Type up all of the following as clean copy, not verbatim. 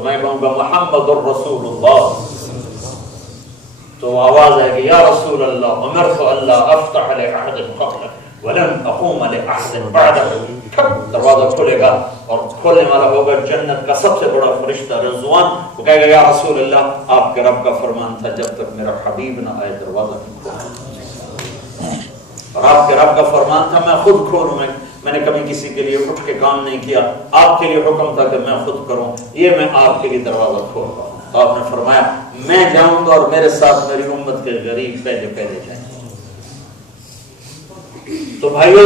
تو میں کہوں گا محمد الرسول اللہ، تو آواز ہے کہ یا رسول اللہ امرت اللہ افتح لأحد قبلک ولن اقوم لأحد بعدک۔ دروازہ کھلے گا اور کھولنے والا ہوگا جنت کا سب سے بڑا فرشتہ رضوان، وہ کہے گا یا رسول اللہ آپ کے رب کا فرمان تھا جب تک میرا حبیب نہ آئے دروازہ نہیں کھولنا، اور آپ کے رب کا فرمان تھا میں خود کھولوں، میں نے کبھی کسی کے لیے اٹھ کے کام نہیں کیا، آپ کے لیے حکم تھا کہ میں خود کروں، یہ میں آپ کے لیے دروازہ کھول رہا ہوں۔ تو آپ نے فرمایا میں جاؤں گا اور میرے ساتھ میری امت کے غریب پہلے جائیں گے۔ تو بھائیو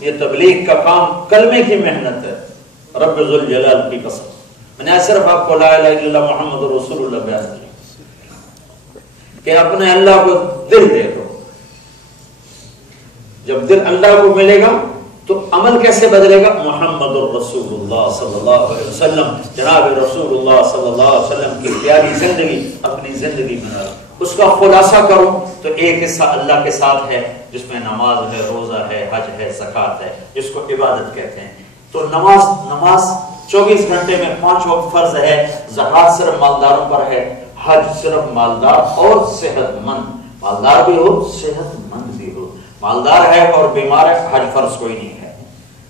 یہ تبلیغ کا کام کلمے کی محنت ہے، رب ذوالجلال کی قسم۔ میں نے صرف آپ کو لا الہ الا اللہ محمد رسول اللہ بیان کیا کہ اپنے اللہ کو دل دے دو، جب دل اللہ کو ملے گا تو عمل کیسے بدلے گا؟ محمد الرسول اللہ صلی اللہ علیہ وسلم، جناب رسول اللہ صلی اللہ علیہ وسلم کی پیاری زندگی اپنی زندگی میں اس کا خلاصہ کروں تو ایک حصہ اللہ کے ساتھ ہے جس میں نماز ہے، روزہ ہے، حج ہے، زکوٰۃ ہے، جس کو عبادت کہتے ہیں۔ تو نماز 24 گھنٹے میں 5 وقت فرض ہے، زکوٰۃ صرف مالداروں پر ہے، حج صرف مالدار اور صحت مند، مالدار بھی ہو صحت مند بھی ہو، مالدار ہے اور بیمار ہے حج فرض کوئی نہیں ہے،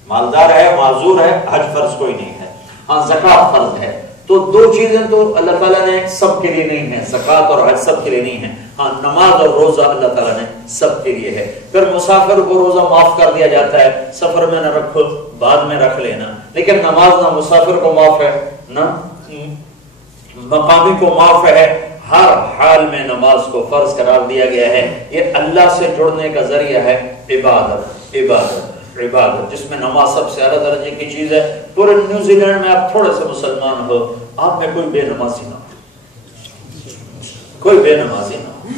مالدار ہے معذور ہے حج فرض کوئی نہیں ہے، ہاں زکوٰۃ فرض ہے۔ تو دو چیزیں تو اللہ تعالیٰ نے سب کے لیے نہیں ہے، زکوٰۃ اور حج سب کے لیے نہیں ہے، ہاں نماز اور روزہ اللہ تعالیٰ نے سب کے لیے ہے۔ پھر مسافر کو روزہ معاف کر دیا جاتا ہے، سفر میں نہ رکھو بعد میں رکھ لینا، لیکن نماز نہ مسافر کو معاف ہے نہ مقامی کو معاف ہے، ہر حال میں نماز کو فرض قرار دیا گیا ہے۔ یہ اللہ سے جڑنے کا ذریعہ ہے، عبادت جس میں نماز سب سے اعلیٰ درجے کی چیز ہے۔ پورے نیوزی لینڈ میں آپ تھوڑے سے مسلمان ہو، آپ میں کوئی بے نمازی نہ ہو، کوئی بے نمازی نہ ہو،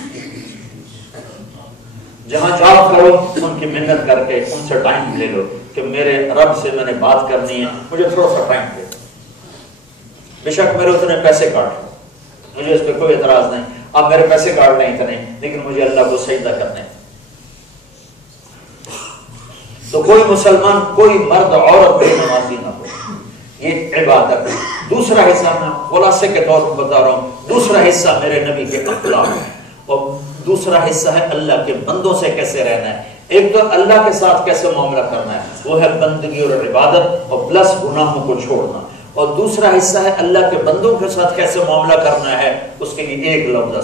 جہاں جاب کرو ان کی محنت کر کے ان سے ٹائم لے لو کہ میرے رب سے میں نے بات کرنی ہے، مجھے تھوڑا سا ٹائم دے، بے شک میرے اتنے پیسے کاٹ لو، مجھے اس پہ کوئی اعتراض نہیں، آپ میرے پیسے کاٹ لیں اتنے، لیکن مجھے اللہ کو سجدہ کرنے۔ تو کوئی مسلمان، کوئی مرد عورت بے نمازی نہ ہو، یہ عبادت ہے۔ دوسرا حصہ میں خلاصے کے طور پر بتا رہا ہوں، دوسرا حصہ میرے نبی کے اخلاق ہے، اور دوسرا حصہ ہے اللہ کے بندوں سے کیسے رہنا ہے۔ ایک تو اللہ کے ساتھ کیسے معاملہ کرنا ہے، وہ ہے بندگی اور عبادت اور پلس گناہوں کو چھوڑنا، اور دوسرا حصہ ہے اللہ کے بندوں کے ساتھ کیسے معاملہ کرنا ہے، اس کے لیے ایک لفظ ہے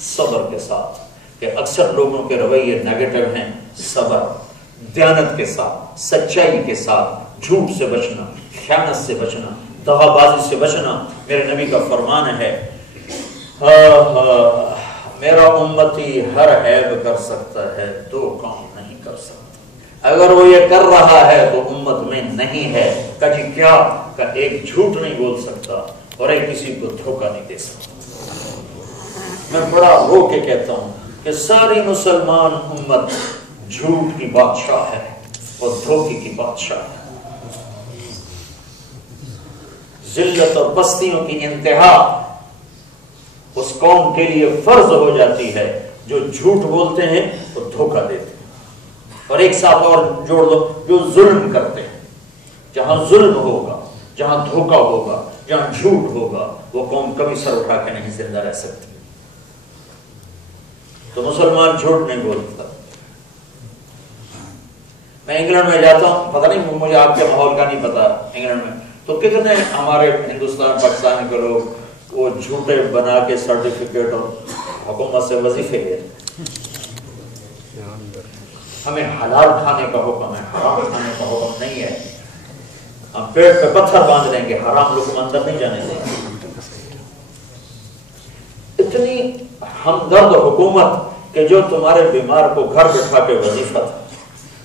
صبر کے ساتھ، کہ اکثر لوگوں کے رویے نیگیٹو ہیں۔ صبر، دیانت کے ساتھ، سچائی کے ساتھ، جھوٹ سے بچنا، خیانت سے بچنا، دغا بازی سے بچنا۔ میرے نبی کا فرمان ہے میرا امتی ہر عیب کر سکتا ہے، دو کام نہیں کر سکتا، اگر وہ یہ کر رہا ہے تو امت میں نہیں ہے۔ کہ جی کیا؟ کہ ایک جھوٹ نہیں بول سکتا اور ایک کسی کو دھوکہ نہیں دے سکتا۔ میں بڑا رو کے کہتا ہوں کہ ساری مسلمان امت جھوٹ کی بادشاہ ہے اور دھوکے کی بادشاہ ہے، ذلت اور پستیوں کی انتہا اس قوم کے لیے فرض ہو جاتی ہے جو جھوٹ بولتے ہیں اور دھوکہ دیتے ہیں۔ اور ایک ساتھ اور جوڑ دو، جو ظلم کرتے ہیں۔ جہاں ظلم ہوگا، جہاں دھوکہ ہوگا، جہاں جھوٹ ہوگا، وہ قوم کبھی سر اٹھا کے نہیں زندہ رہ سکتی۔ تو مسلمان جھوٹ نہیں بولتا۔ میں انگلینڈ میں جاتا ہوں، پتہ نہیں مجھے آپ کے ماحول کا نہیں پتا، انگلینڈ میں تو کتنے ہمارے ہندوستان پاکستان کے لوگ وہ جھوٹے بنا کے سرٹیفکیٹ اور حکومت سے وظیفے لے۔ ہمیں حلال کھانے کا حکم ہے، حرام کھانے کا حکم نہیں ہے۔ ہم پیٹ پہ پتھر باندھ لیں گے، حرام لقمہ اندر نہیں جانے دیں گے۔ اتنی ہمدرد حکومت کہ جو تمہارے بیمار کو گھر بٹھا کے وظیفہ تھا،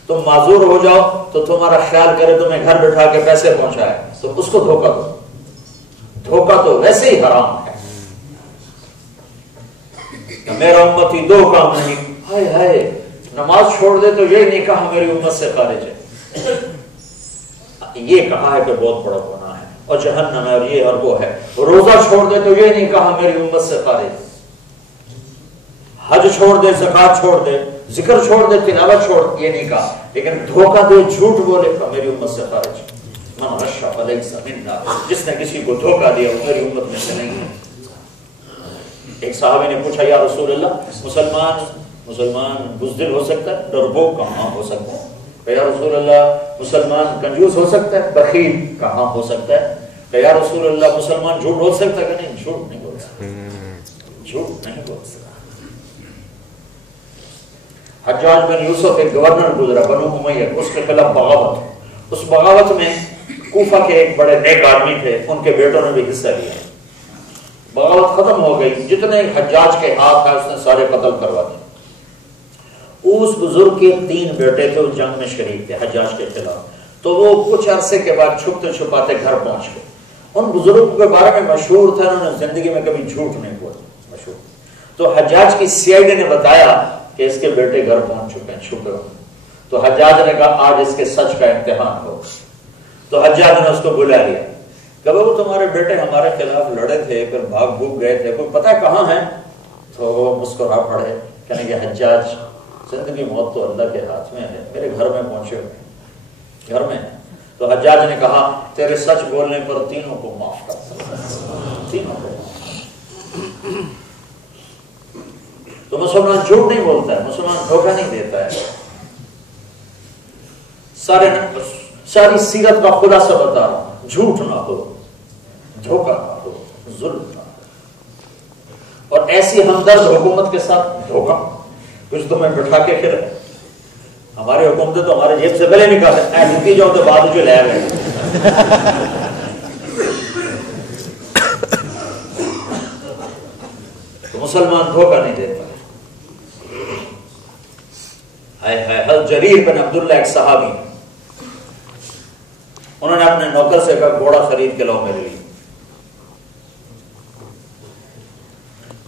تم معذور ہو جاؤ تو تمہارا خیال کرے تمہیں گھر بٹھا کے پیسے پہنچائے تو اس کو دھوکہ دو۔ دھوکہ تو ویسے ہی حرام ہے۔ میرا امتی دو کام نہیں، ہائے ہائے نماز چھوڑ دے تو یہ نہیں کہا میری امت سے خارج ہے، یہ کہا ہے کہ بہت بڑا گناہ ہے اور جہنم ہے اور یہ اور وہ ہے۔ روزہ چھوڑ دے تو یہ نہیں کہا میری امت سے خارج، حج چھوڑ دے، زکوٰۃ چھوڑ دے، ذکر چھوڑ دے، تلاوت چھوڑ، یہ نہیں کہا، لیکن دھوکہ دے، جھوٹ بولے تو میری امت سے خارج۔ من غش فلیس منا، جس نے کسی کو دھوکہ دیا وہ میری امت میں سے نہیں ہے۔ ایک صحابی نے پوچھا یا رسول اللہ مسلمان بزدل ہو سکتا ہے؟ ڈربوک کہاں ہو سکتا ہے؟ کہ یا رسول اللہ مسلمان کنجوس ہو سکتا ہے؟ بخیل کہاں ہو سکتا ہے؟ کہ یا رسول اللہ مسلمان جھوٹ بول سکتا ہے؟ کہ نہیں، جھوٹ نہیں بول سکتا، جھوٹ نہیں بول سکتا۔ حجاج بن یوسف ایک گورنر گزرا بنو امیہ، اس کے خلاف بغاوت، اس بغاوت میں کوفہ کے ایک بڑے نیک آدمی تھے، ان کے بیٹوں نے بھی حصہ لیا، بغاوت ختم ہو گئی، جتنے حجاج کے ہاتھ ہے اس نے سارے قتل کروا دیے۔ اس بزرگ کے 3 بیٹے تھے، اس جنگ میں شریک تھے حجاج کے خلاف، تو وہ کچھ عرصے کے بعد چھپتے چھپاتے گھر پہنچ گئے۔ ان بزرگوں کے بارے میں مشہور تھا، انہوں نے زندگی میں کبھی جھوٹ نہیں بولا، مشہور۔ تو حجاج کی CID نے بتایا کہ اس کے بیٹے گھر پہنچ چکے ہیں، چھپے ہوئے۔ تو حجاج نے کہا آج اس کے سچ کا امتحان ہو۔ تو حجاج نے اس کو بلا لیا کہ وہ تمہارے بیٹے ہمارے خلاف لڑے تھے، پھر بھاگ بھوگ گئے تھے، کوئی پتہ کہاں ہے؟ تو وہ مسکرا پڑے، کہنے کہ حجاج زندگی موت تو اللہ کے ہاتھ میں ہے، میرے گھر میں پہنچے ہوئے، گھر میں۔ تو حجاج نے کہا تیرے سچ بولنے پر تینوں کو معاف کر، تینوں کو۔ تو مسلمان جھوٹ نہیں بولتا ہے، مسلمان دھوکہ نہیں دیتا ہے۔ ساری سیرت کا خلاصہ بتا رہا ہوں، جھوٹ نہ ہو، دھوکہ نہ ہو، ظلم نہ ہو، اور ایسی ہمدرد حکومت کے ساتھ دھوکہ کچھ تو میں بٹھا کے پھر ہماری حکومتیں تو ہمارے جیب سے پہلے نکالے، جیتی جاؤ تو بعد جو لے گئے۔ تو مسلمان دھوکہ نہیں دیتا۔ حضرت جریر بن عبداللہ ایک صحابی، انہوں نے اپنے نوکر سے کہا گھوڑا خرید کے لاؤ میرے لیے۔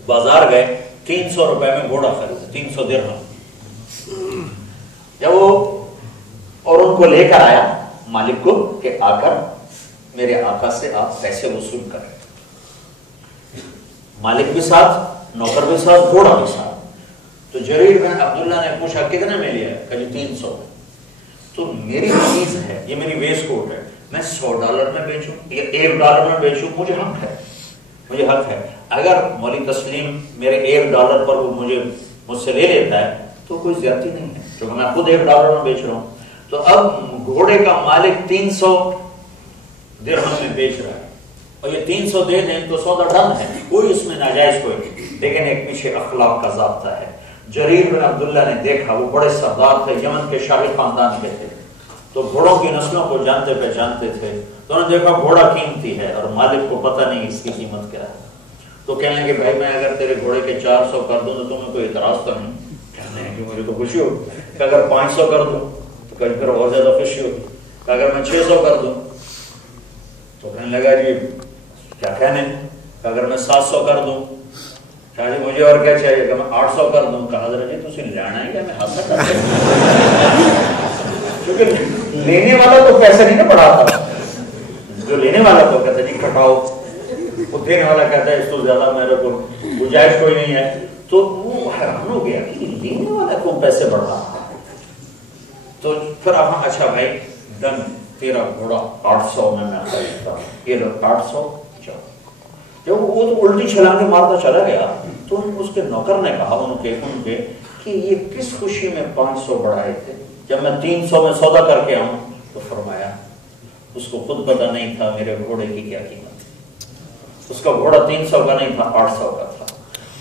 بازار گئے، 300 روپے میں گھوڑا خریدا، 300 درہم۔ جب وہ اور ان کو لے کر آیا مالک کو کہ آ کر میرے آقا سے آپ پیسے وصول کریں، مالک بھی ساتھ، نوکر بھی ساتھ، گھوڑا بھی ساتھ۔ تو جریر بن عبداللہ نے پوچھا کتنے میں لیا؟ کہ جی 300۔ تو میری چیز ہے، یہ میری ویسٹ کوٹ ہے، میں $100 میں بیچوں یا $1 میں بیچوں، مجھے حق ہے، مجھے حق ہے۔ اگر مولوی تسلیم میرے $1 پر وہ مجھ سے لے لیتا ہے تو کوئی زیادتی نہیں ہے، کیونکہ میں خود $1 میں بیچ رہا ہوں۔ تو اب گھوڑے کا مالک 300 درہم میں بیچ رہا ہے، اور یہ 300 دے دیں تو سودا ڈن ہے، کوئی اس میں ناجائز کوئی نہیں، لیکن ایک پیچھے اخلاق کا ضابطہ ہے۔ جریر بن عبداللہ نے دیکھا، وہ بڑے سردار تھے، یمن کے شاہی خاندان کے تھے، تو گھوڑوں کی نسلوں کو جانتے پہچانتے تھے، تو انہوں نے دیکھا گھوڑا قیمتی ہے اور مالک کو پتہ نہیں اس کی قیمت کیا ہے۔ تو کہنے لگے بھائی میں اگر تیرے گھوڑے کے 400 کر دوں تو تمہیں کوئی اعتراض تو نہیں؟ کہنے ہیں کہ مجھے تو خوشی ہوگی، کہ اگر 500 کر دوں تو کہیں پھر اور زیادہ خوشی ہوگی، کہ اگر میں 600 کر دوں تو کہنے لگا جی کیا کہنے، کہ اگر میں 700 کر دوں، کہا جی مجھے اور کیا چاہیے، کہ میں 800 کر دوں۔ کہا حضرت جی تسی لینا ہی کیا میں حاصل کرتے کیونکہ لینے والا تو پیسے نہیں نہ بڑھاتا، جو لینے والا تو کہتا جی کٹاؤ، وہ دینے والا کہتا ہے اس تو زیادہ میرے کو گنجائش کوئی نہیں ہے۔ تو وہ حیران ہو گیا کہ لینے والا کیوں پیسے بڑھا۔ تو پھر اچھا بھائی ڈن، تیرا گھوڑا 800 میں خریدتا ہوں، یہ لو 800 چلو۔ جب وہ تو الٹی چھلانگیں مارتا چلا گیا تو اس کے نوکر نے کہا ان کے کہ یہ کس خوشی میں 500 بڑھائے تھے، جب میں 300 میں سودا کر کے آؤں؟ تو فرمایا اس کو خود پتہ نہیں تھا میرے گھوڑے کی کیا قیمت، اس کا گھوڑا 300 کا نہیں تھا، 800 کا تھا۔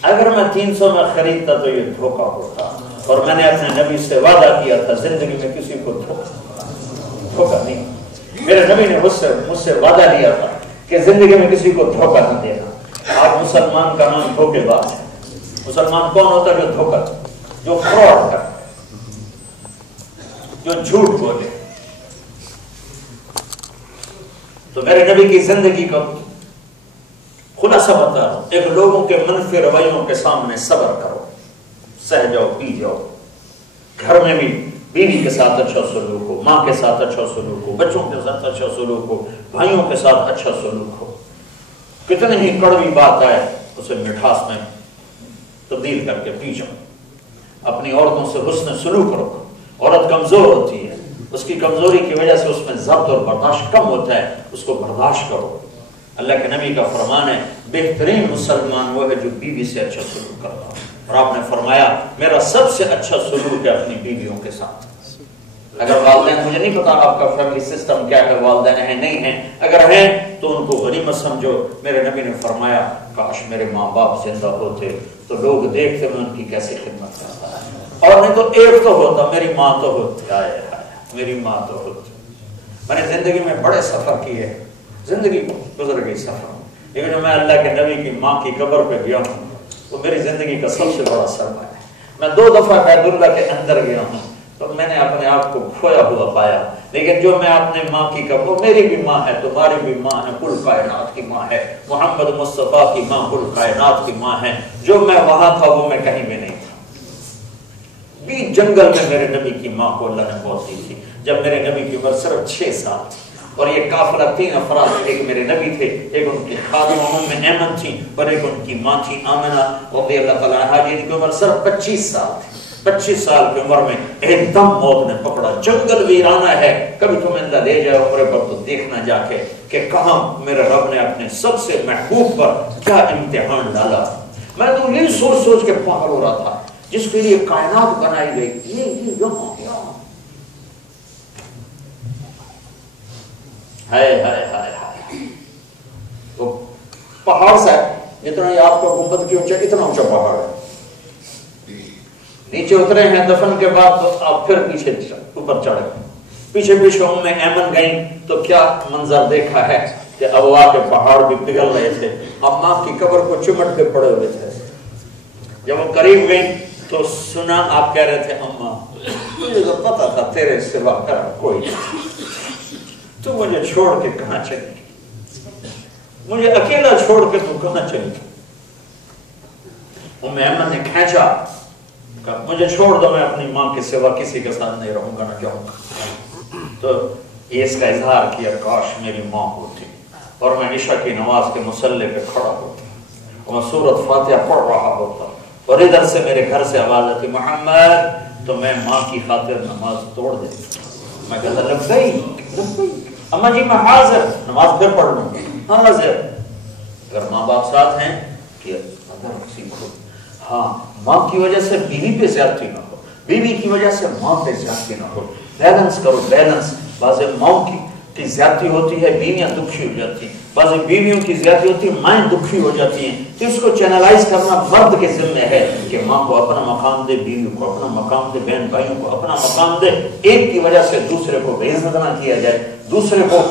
اگر میں 300 میں خریدتا تو یہ دھوکہ ہوتا، اور میں نے اپنے نبی سے وعدہ کیا تھا زندگی میں کسی کو دھوکہ نہیں۔ میرے نبی نے مجھ سے وعدہ لیا تھا کہ زندگی میں کسی کو دھوکہ نہ دینا۔ آج مسلمان کا نام دھوکے باز ہے۔ مسلمان کون ہوتا ہے؟ جو دھوکہ، جو فراڈ کرتا ہے، جو جھوٹ بولے۔ تو میرے نبی کی زندگی کا خلاصہ بتا رہا ہوں، ایک لوگوں کے منفی رویوں کے سامنے صبر کرو، سہ جاؤ، پی جاؤ۔ گھر میں بھی بیوی کے ساتھ اچھا سلوک ہو، ماں کے ساتھ اچھا سلوک ہو، بچوں کے ساتھ اچھا سلوک ہو، بھائیوں کے ساتھ اچھا سلوک ہو۔ کتنی ہی کڑوی بات آئے اسے مٹھاس میں تبدیل کر کے پی جاؤ۔ اپنی عورتوں سے حسن سلوک رکھو، عورت کمزور ہوتی ہے، اس کی کمزوری کی وجہ سے اس میں ضبط اور برداشت کم ہوتا ہے، اس کو برداشت کرو۔ اللہ کے نبی کا فرمان ہے بہترین مسلمان وہ ہے جو بیوی سے اچھا سلوک کرتا ہو، اور آپ نے فرمایا میرا سب سے اچھا سلوک ہے اپنی بیویوں کے ساتھ۔ اگر والدین، مجھے نہیں پتا آپ کا فیملی سسٹم کیا ہے، والدین ہیں نہیں ہیں، اگر ہیں تو ان کو غنیمت سمجھو۔ میرے نبی نے فرمایا کاش میرے ماں باپ زندہ ہوتے تو لوگ دیکھتے میں ان کی کیسے خدمت کرتا ہے، اور نہیں تو ایک تو ہوتا میری ماں تو ہوتی، آئے میری ماں تو ہوتی۔ میں نے زندگی میں بڑے سفر کیے، زندگی گزر گئی سفر، لیکن جو میں اللہ کے نبی کی ماں کی قبر پہ گیا ہوں وہ میری زندگی کا سب سے بڑا سرمایہ ہے۔ میں 2 دفعہ بیت اللہ کے اندر گیا ہوں تو میں نے اپنے آپ کو کھویا ہوا پایا، لیکن جو میں اپنے ماں کی قبر، میری بھی ماں ہے، تمہاری بھی ماں ہے، کل کائنات کی ماں ہے، محمد مصطفیٰ کی ماں کل کائنات کی ماں ہے، جو میں وہاں تھا وہ میں کہیں بھی نہیں تھا۔ بیچ جنگل میں میرے نبی کی ماں کو اللہ نے موت دی تھی جب میرے نبی کی عمر صرف 6 سال تھی، اور یہ قافلہ 3 افراد، ایک میرے نبی تھے، ایک ان کی خادمہ ام ایمن تھی، اور ایک ان کی ماں تھی آمنہ رضی اللہ تعالیٰ عنہا، جن کی عمر صرف 25 سال تھی۔ 25 سال کی عمر میں ایک دم موت نے پکڑا، جنگل ویرانہ ہے، کبھی تمہیں اللہ لے جائے عمرے پر تو دیکھنا جا کے کہ کہاں میرے رب نے اپنے سب سے محبوب پر کیا امتحان ڈالا۔ میں تو یہ سوچ سوچ کے پاگل ہو رہا تھا جس کے لیے کائنات بنائی گئی، یہ یہاں وہ پہاڑ سے جتنا یہ آپ کا گنبد کی اونچائی، اتنا اونچا پہاڑ ہے، نیچے اترے ہیں دفن کے بعد تو آپ پھر پیچھے اوپر چڑھ گئے، پیچھے پیچھے ام ایمن گئیں تو کیا منظر دیکھا ہے کہ ابوا کے پہاڑ بھی پگھل رہے تھے، اماں کی قبر کو چمٹ کے پڑے ہوئے تھے۔ جب وہ قریب گئیں تو سنا آپ کہہ رہے تھے اماں مجھے تو پتا تھا تیرے سوا کر کوئی نہیں، تو مجھے چھوڑ کے کہاں چلی، مجھے اکیلا چھوڑ کے تو کہاں چلی۔ ام ایمن نے کھینچا، کہا مجھے چھوڑ دو، میں اپنی ماں کے سوا کسی کے ساتھ نہیں رہوں گا، نہ جاؤں گا۔ تو یہ اس کا اظہار کیا کاش میری ماں ہوتی اور میں عشاء کی نماز کے مصلی پہ کھڑا ہوتا اور میں سورۃ فاتحہ پڑھ رہا ہوتا، اور ادھر سے میرے گھر سے آواز آتی محمد، تو میں ماں کی خاطر نماز توڑ دیتا۔ میں کہتا لبیک اماں جی میں حاضر، نماز پھر پڑھ لوں، حاضر۔ اگر ماں باپ ساتھ ہیں کہ ادب سیکھو، ہاں ماں کی وجہ سے بیوی پہ زیادتی نہ ہو، بیوی کی وجہ سے ماں پہ زیادتی نہ ہو، بیلنس کرو، بیلنس۔ بعض ماں کی زیادتی ہوتی ہے بیویاں دکھی ہو جاتی ہیں، بعض بیویوں کی زیادتی ہوتی ہے مائیں دکھی ہو جاتی ہیں، تو اس کو چینلائز کرنا مرد کے ذمہ ہے کہ ماں کو اپنا مقام دے، بیوی کو اپنا مقام دے، بہن بھائیوں کو اپنا مقام دے، ایک کی وجہ سے دوسرے کو بے عزت نہ کیا جائے، دوسرے کو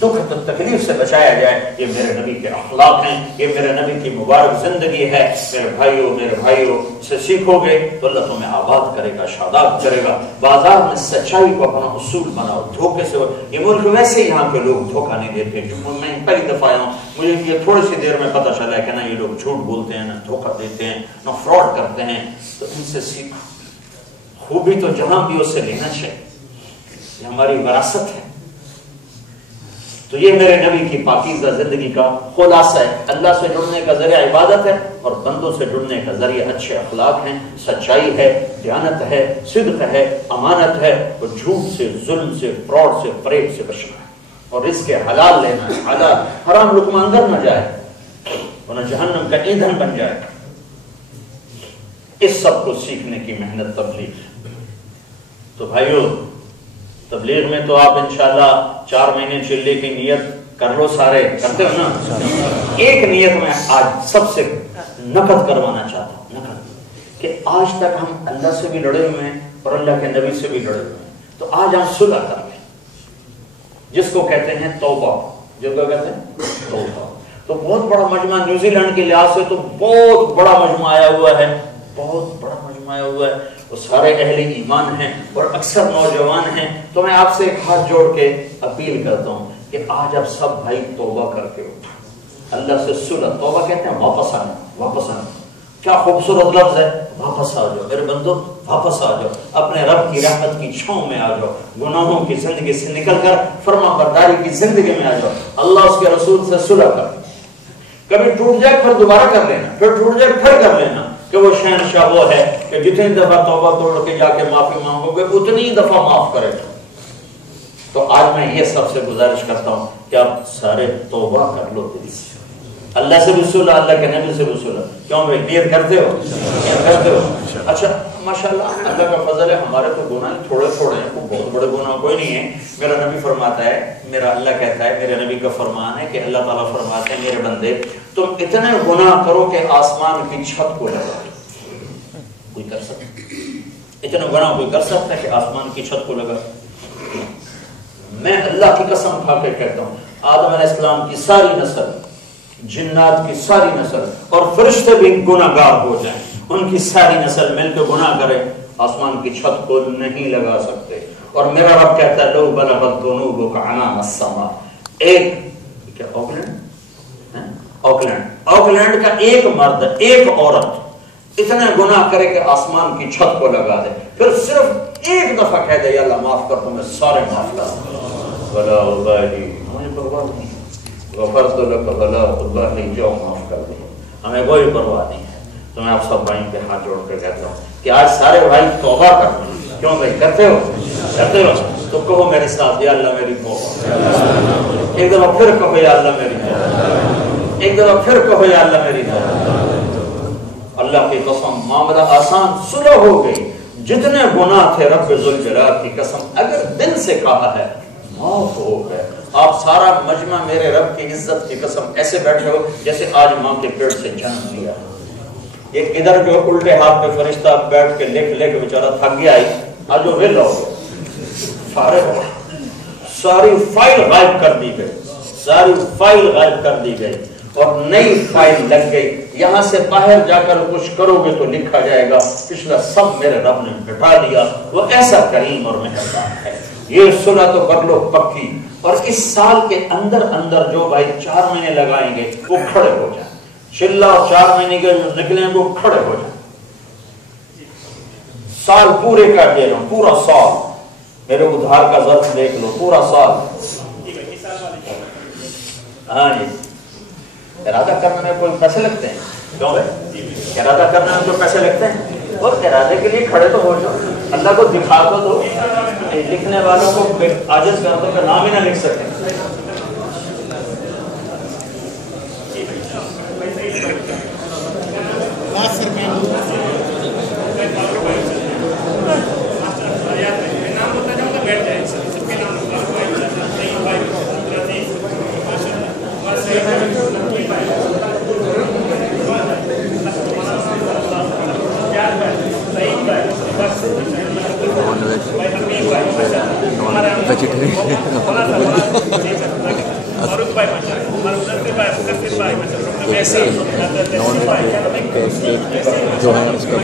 دکھ تکلیف سے بچایا جائے۔ یہ میرے نبی کے اخلاق ہیں، یہ میرے نبی کی مبارک زندگی ہے۔ میرے بھائیوں سے سیکھو گے تو اللہ تمہیں آباد کرے گا، شاداب کرے گا۔ بازار میں سچائی کو اپنا اصول بناؤ، دھوکے سے یہ ملک ویسے یہاں کے لوگ دھوکہ نہیں دیتے، جو میں پہلی دفعہ آیا ہوں، مجھے یہ تھوڑی سی دیر میں پتہ چلا ہے کہ نہ یہ لوگ جھوٹ بولتے ہیں، نہ دھوکہ دیتے ہیں، نہ فراڈ کرتے ہیں، تو ان سے سیکھو۔ خوبی تو جہاں بھی اس سے لینا چاہیے، یہ ہماری وراثت ہے۔ تو یہ میرے نبی کی پاکیزہ زندگی کا خلاصہ ہے۔ اللہ سے جڑنے کا ذریعہ عبادت ہے، اور بندوں سے جڑنے کا ذریعہ اچھے اخلاق ہیں، سچائی ہے، دیانت ہے، صدق ہے، امانت ہے، اور جھوٹ سے، ظلم سے، فراڈ سے، فریب سے بچنا ہے، اور رزق حلال لینا ہے، حلال حرام لقمہ اندر نہ جائے ورنہ جہنم کا ایندھن بن جائے۔ اس سب کو سیکھنے کی محنت تبلیغ۔ تو بھائیو، تبلیغ میں تو آپ انشاءاللہ 4 مہینے چلنے کی نیت کر لو، سارے کرتے ہو نا۔ ایک نیت میں آج سب سے نقد کروانا چاہتا ہوں، نقد، کہ آج تک ہم اللہ سے بھی لڑے ہوئے ہیں اور اللہ کے نبی سے بھی لڑے ہوئے ہیں، تو آج ہم صلح کر لیں، جس کو کہتے ہیں توبہ، جو کیا کہتے ہیں توبہ۔ تو بہت بڑا مجمع، نیوزی لینڈ کے لحاظ سے تو بہت بڑا مجمع آیا ہوا ہے، بہت بڑا مجمع آیا ہوا ہے، وہ سارے اہل ایمان ہیں اور اکثر نوجوان ہیں۔ تو میں آپ سے ایک ہاتھ جوڑ کے اپیل کرتا ہوں کہ آج آپ سب بھائی توبہ کر کے اٹھو، اللہ سے صلح۔ توبہ کہتے ہیں واپس آنا، واپس آنا۔ کیا خوبصورت لفظ ہے، واپس آ جاؤ میرے بندو، واپس آ جاؤ، اپنے رب کی رحمت کی چھاؤں میں آ جاؤ، گناہوں کی زندگی سے نکل کر فرما برداری کی زندگی میں آ جاؤ، اللہ اس کے رسول سے صلح کر۔ کبھی ٹوٹ جائے پھر دوبارہ کر لینا، پھر ٹوٹ جائے پھر کر لینا، کہ وہ شہنشاہ وہ ہے کہ جتنی دفعہ توبہ توڑ کے جا کے معافی مانگو گے اتنی دفعہ معاف کرے گا۔ تو آج میں یہ سب سے گزارش کرتا ہوں کہ آپ سارے توبہ کر لو دل سے، اللہ سے بھی سنا، اللہ کے نبی سے بھی سنا. کیوں بھائی نیت کرتے ہو؟ نیت کرتے ہو؟ اچھا ماشاءاللہ اللہ کا فضل ہے، ہمارے تو گناہ تھوڑے تھوڑے ہیں، کوئی بہت بڑے گناہ کوئی نہیں ہے. میرا نبی فرماتا ہے، میرا اللہ کہتا ہے، میرے نبی کا فرمان ہے کہ اللہ تعالیٰ فرماتے ہیں میرے بندے تم اتنے گناہ کرو کہ آسمان کی چھت کو لگا. کوئی کر سکتا اتنے گناہ کوئی کر سکتا ہے کہ آسمان کی چھت کو لگا؟ میں اللہ کی قسم کھا کے کہتا ہوں آدم علیہ السلام کی ساری نسل، جنات کی ساری نسل اور فرشتے بھی گناہ گار ہو جائیں، ان کی ساری نسل مل کے گناہ کرے، آسمان کی چھت کو نہیں لگا سکتے. اور میرا رب کہتا ہے لو بلغت ذنوبک عنان السماء. ایک کیا آکلینڈ کا ایک مرد ایک عورت اتنے گناہ کرے کہ آسمان کی چھت کو لگا دے، پھر صرف ایک دفعہ کہہ دے یا اللہ معاف کر، تمہیں سارے معاف کر ولا ابالی، مجھے پرواہ نہیں، غفرت لک ولا ابالی، جو معاف کر دے، ہمیں کوئی پرواہ نہیں ہے. تو میں آپ سب بھائیوں کے ہاتھ جوڑ کر کہتا ہوں کہ آج سارے بھائی توبہ کر دیں. کیوں بھائی کرتے ہو؟ کرتے ہو تو کہو میرے ساتھ یا اللہ میری توبہ. ایک دفعہ پھر کہو یا اللہ میری توبہ. ایک دفعہ پھر کہو یا اللہ میری توبہ. اللہ کی قسم معاملہ آسان صلح ہو گئی. جتنے گناہ تھے رب ذوالجلال کی قسم اگر دل سے کہا ہے معاف ہو گئے. آپ سارا مجمع میرے رب کی عزت کی قسم ایسے بیٹھے ہو جیسے آج ماں کے پیٹ سے جنم لیا. ایک ادھر جو الٹے ہاتھ پہ فرشتہ بیٹھ کے لکھ لے کے بیچارہ تھک گیا ہی، آج وہ ویلا ہو گیا. ساری فائل غائب کر دی گئی، ساری فائل غائب کر دی گئی اور نئی فائل لگ گئی. یہاں سے باہر جا کر کچھ کرو گے تو لکھا جائے گا پچھلا سب میرے رب نے مٹا دیا. وہ ایسا کریم اور مہربان ہے. یہ صلح تو کر لو پکی. اور اس سال کے اندر اندر جو بھائی 4 مہینے لگائیں گے وہ کھڑے ہو جائیں. چلا 4 مہینے کے جو نکلیں وہ کھڑے ہو جائیں. سال پورے کا دے رہا ہوں، پورا سال میرے ادھار کا ظرف دیکھ لو، پورا سال. ہاں جی، ارادہ کرنے میں کوئی پیسے لگتے ہیں؟ کیوں بھائی ارادہ کرنے میں جو پیسے لگتے ہیں، اور ارادے کے لیے کھڑے تو ہو جاؤ. اللہ کو دکھا تو دو. لکھنے والوں کو عاجز کر دو کہ نام ہی نہ لکھ سکیں. جو ہے اس کا